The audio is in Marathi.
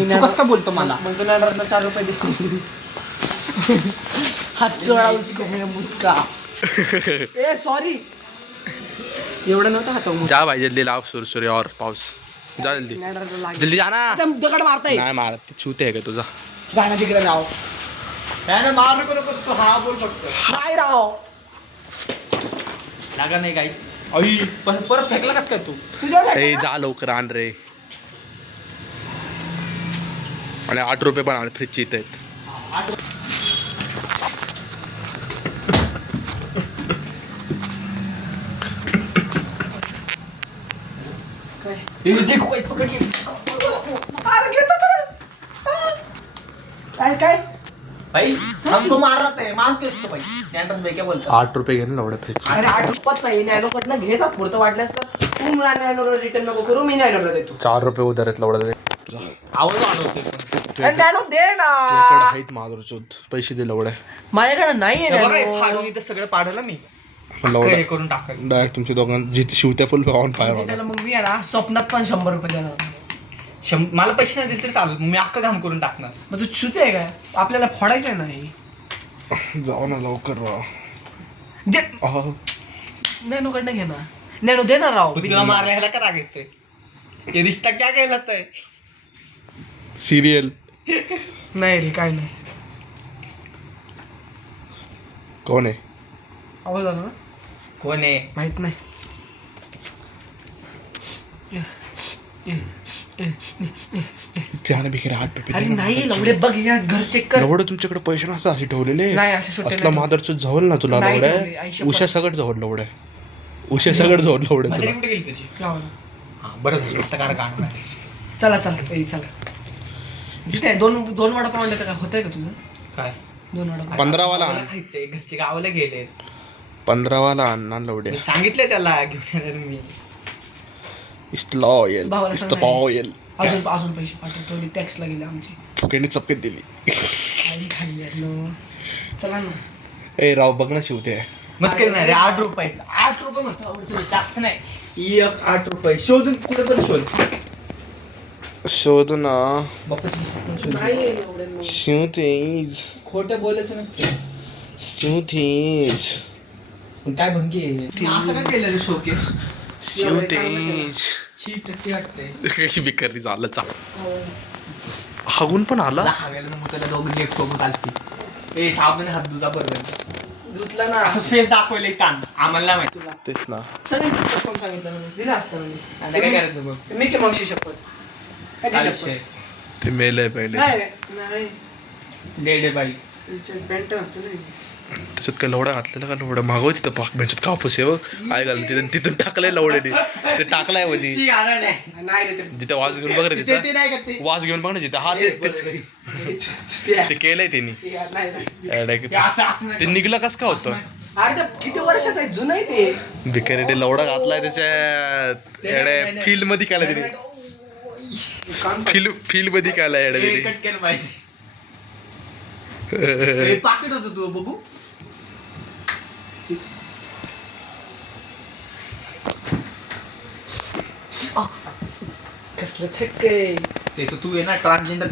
तू कसं काय बोलतो मला? मग तो नॅनोला 4 रुपये दे. हात सोडा उसको मेरा मुटका. ए सॉरी एवढं नव्हतं हात. जा भाई जल्दी लाव सुरसुरी और पाऊस. जा जल्दी जल्दी जा ना. दगड मारताय नाही मारत ते छूते आहे का तुझा. गाणं तिकडे राव. त्यानं मार नको नको तू हा बोल फक्त. नाही राव लागा नाही काहीच. आई परत फेकला कस काय तू? तुझ्या ए जा लवकर आण रे. आणि 8 रुपये पण आण फ्रीजची इथे आहेत. काय काय भाई हमको मार रहा है. मार क्यों इसको भाई? नॅनरस भाई क्या बोलता? 8 रुपये घे ना लवड्या फ्रीजची. अरे 8 रुपयात नाही नॅनोकडनं घेता पुढचं वाटल्यास तर तू नॅनोला रिटर्न नको करू मी नॅनोला देतो. 4 रुपये उधार आहेत लवड्या दे. आवाज वाढवते पण. अरे नॅनो दे ना. तुझ्याकडे आहेत मागून चोद पैसे दे लवड्या. माझ्याकडे नाही हे बघा, हे आहे फाडून इथं सगळं पाडलं मी. लवड्या हे करून टाकलं. डायरेक्ट तुमच्या दोघांना जिथे शिवत्या फुल ऑन फायर. त्याला मग मी आहे ना स्वप्नात पण 100 रुपये देणार. मला पैसे नाही दिले तरी चालेल. मी अख्खं घाण करून टाकणार. मग तू छुते आहे काय? आपल्याला फोडायचं नाही. जाऊ ना लवकर राव. दे नॅनोकडनं घे ना. नॅनो दे ना राव. तुला मारला ह्याला का राग येतोय? ये रिश्ता क्या कहलाता है? सिरियल नाही रे काय नाही. कोण आहे? आवाज आला ना? कोण आहे? माहित नाही. त्याने बिखेर 8 अरे रुपये नाही लवडे बघ या घर चेक कर. लवडं तुमच्याकडे पैसे नसतात असे ठेवलेले. नाही, असे सुट्टे असला नाही. मादरचं जवळ ना तुला नाही ठेवले, लवड्या. आई शपथ. उशा सगळं जवळ लवड्या. उशा सगळं जवळ लवड्या म्हातारी तुला. कुठे गेली तुझी? लावा ना. हा बरं झालं. फक्त कार काढणार. चला चला ए, चला जिथे दोन वडापाव आणले तर काय होतंय का तुझं? काय? 2 वडापाव 15 वाला गावाला आण. खायचंय. घरचे गावाला गेले. 15 वाला आण ना लवड्या. मी सांगितलंय त्याला घेऊन येणार मी. इस लॉयल भावाला इस सांग ना. लॉयल. अजून पैसे पाठव. थोडी टॅक्सला गेले आमची. फुकेने चपकेत दिली. आई खाल्ली आहे ना. चला ना. ए राव बघ ना शिवते. मस्करी नाही रे. 8 रुपयाचं. 8 रुपये म्हणतो आवडतो. जास्त नाही. 8 रुपये शोधून कुठे पण शोध. शोध ना. बापाची शोध. नाही एवढे शिवतेज खोटं बोलायचं नसतं. शिवतेज पण काय भंगी आहे? असं काय केलं रे शोकेस? शिवतेज. टक्के वाटतंय. कशी बिकरी झालं चा. हागून पण आला. हागायला मग त्याला दोघं एक सोबत आलती. ए साबणाने हात दुजा बरोबर. धुतला ना. असं फेस दाखवलंय ताण. आम्हाला माहिती. तुला तेच ना. कोण सांगितलं ना? दिलं असतं म्हणजे. आता काय करायचं बघ? मी की मावशी शपथ. ह्याची शपथ. आयुष्य. ते मेलय पहिले. नाही रे, नाही. डेडे बाई. तिची पॅन्ट होती नाही. त्याच्यात काय लवडा घातलेला का लवडा मागव तिथं पाक बेंचात कापूस आहे काय घाल तिथं तिथून टाकलंय लवड्याने. ते टाकलाय मध्ये शी आरड आहे. नाही रे ते. जिथं वास घेऊन बघ रे ते तिथं नाही का ते? वास घेऊन बघ ना जिथं हा तेच ते केलंय त्यांनी. नाही नाही. हे असं असं ते नाही. निघलं कस का होतं? अरे ते किती वर्षाचं आहे जुनं आहे ते. भिकारी ते लवडा घातलाय त्याच्या फील्ड मध्ये केलाय त्याने. फील्ड मध्ये केलाय हे त्याने. कट केलं पाहिजे. हे पाकिट होतं तू बघू. कसलं छक्के. ते तर तू आहे ना ट्रान्सजेंडर